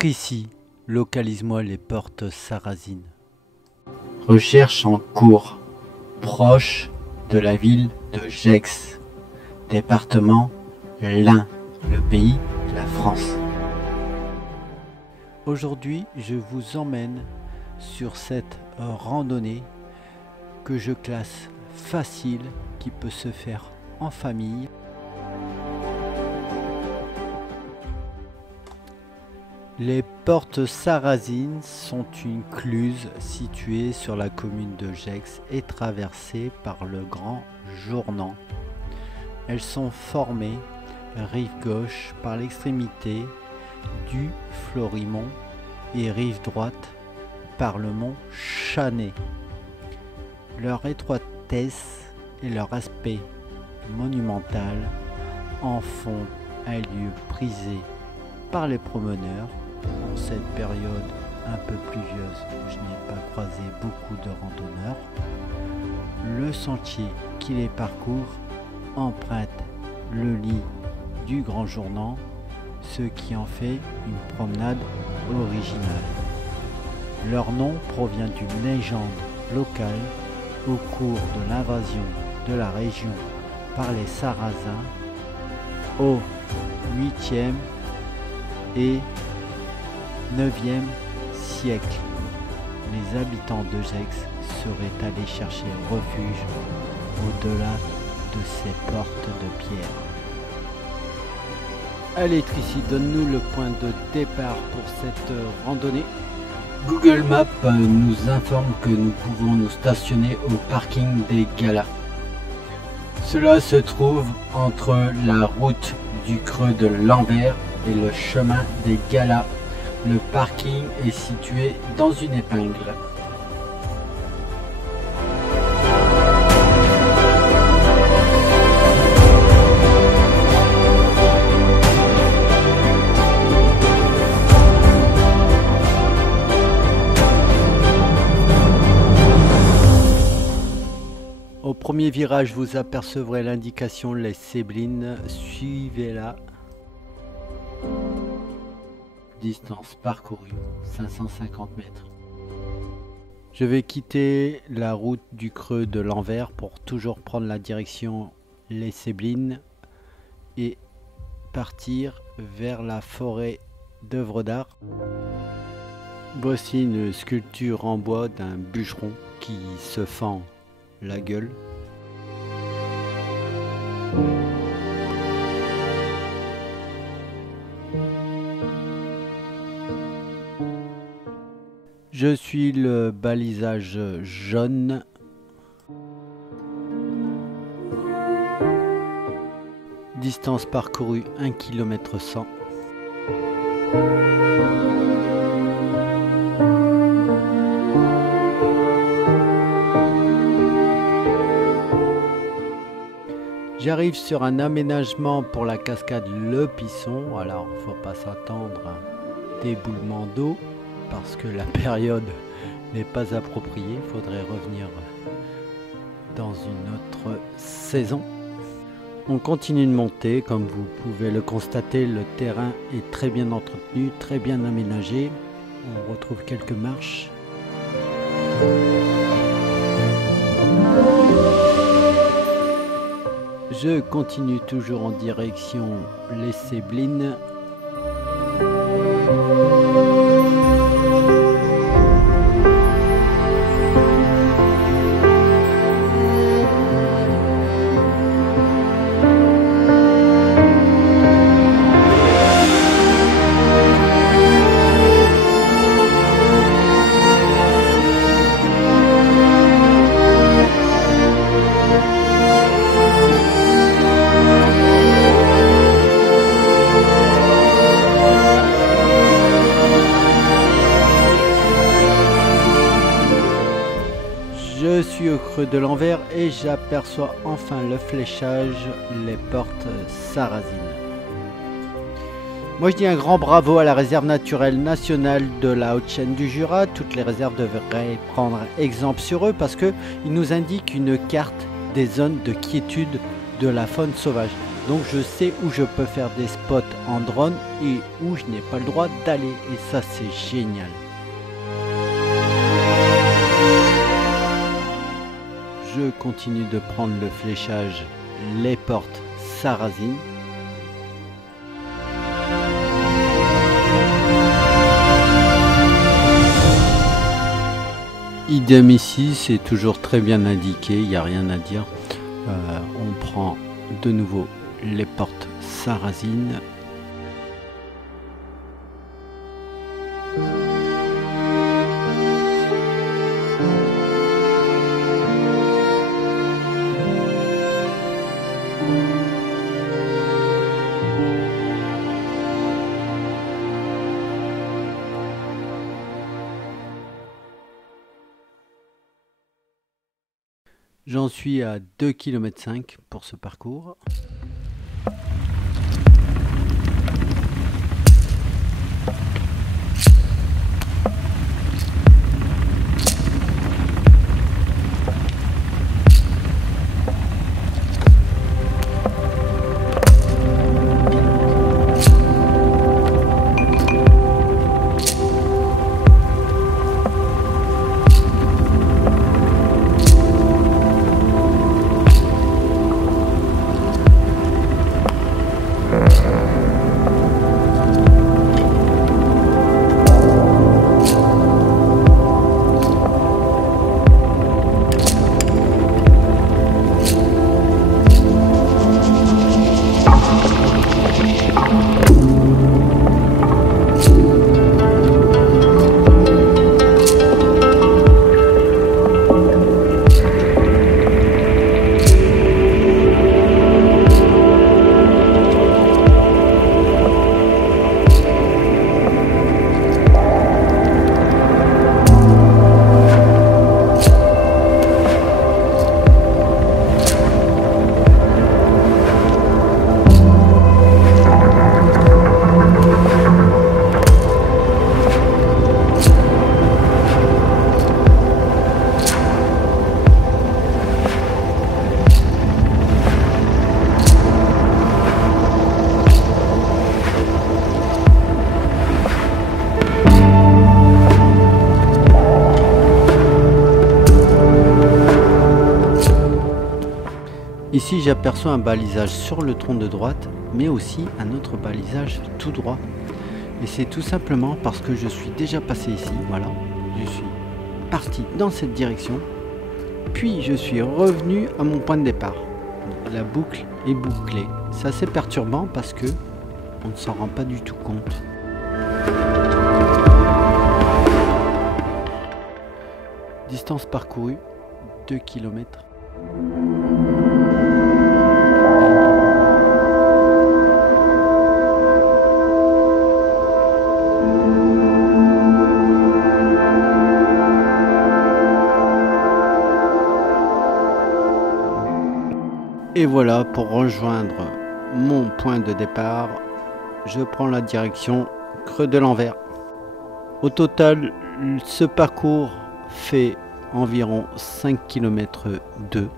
Tricy, localise-moi les portes sarrasines. Recherche en cours, proche de la ville de Gex, département l'Ain, le pays de la France. Aujourd'hui, je vous emmène sur cette randonnée que je classe facile, qui peut se faire en famille. Les portes sarrasines sont une cluse située sur la commune de Gex et traversée par le Grand Journan. Elles sont formées, rive gauche, par l'extrémité du Florimont et rive droite par le mont Chanet. Leur étroitesse et leur aspect monumental en font un lieu prisé par les promeneurs. En cette période un peu pluvieuse, je n'ai pas croisé beaucoup de randonneurs. Le sentier qui les parcourt emprunte le lit du Grand Journan, ce qui en fait une promenade originale. Leur nom provient d'une légende locale au cours de l'invasion de la région par les Sarrasins au 8e et 9e siècle. Les habitants de Gex seraient allés chercher refuge au-delà de ces portes de pierre. Allez Tricy, donne-nous le point de départ pour cette randonnée. Google Maps nous informe que nous pouvons nous stationner au parking des Galas. Cela se trouve entre la route du creux de l'Anvers et le chemin des Galas. Le parking est situé dans une épingle. Au premier virage, vous apercevrez l'indication Les Séblines. Suivez-la. Distance parcourue 550 mètres. Je vais quitter la route du creux de l'Anvers pour toujours prendre la direction Les Séblines et partir vers la forêt d'œuvres d'art. Voici une sculpture en bois d'un bûcheron qui se fend la gueule. Je suis le balisage jaune. Distance parcourue 1 km 100. J'arrive sur un aménagement pour la cascade Le Pisson. Alors, faut pas s'attendre à un déboulement d'eau parce que la période n'est pas appropriée. Il faudrait revenir dans une autre saison. On continue de monter. Comme vous pouvez le constater, le terrain est très bien entretenu, très bien aménagé. On retrouve quelques marches. Je continue toujours en direction Les Séblines. Je suis au creux de l'Anvers et j'aperçois enfin le fléchage, les portes sarrasines. Moi je dis un grand bravo à la réserve naturelle nationale de la Haute-Chaîne du Jura. Toutes les réserves devraient prendre exemple sur eux parce qu'ils nous indiquent une carte des zones de quiétude de la faune sauvage. Donc je sais où je peux faire des spots en drone et où je n'ai pas le droit d'aller. Et ça c'est génial. Je continue de prendre le fléchage, les portes sarrasines. Idem ici, c'est toujours très bien indiqué, il n'y a rien à dire. On prend de nouveau les portes sarrasines. J'en suis à 2,5 km pour ce parcours. Ici j'aperçois un balisage sur le tronc de droite, mais aussi un autre balisage tout droit. Et c'est tout simplement parce que je suis déjà passé ici, voilà, je suis parti dans cette direction, puis je suis revenu à mon point de départ. La boucle est bouclée. C'est assez perturbant parce que on ne s'en rend pas du tout compte. Distance parcourue, 2 km. Et voilà, pour rejoindre mon point de départ, je prends la direction Creux de l'Envers. Au total, ce parcours fait environ 5 km 2.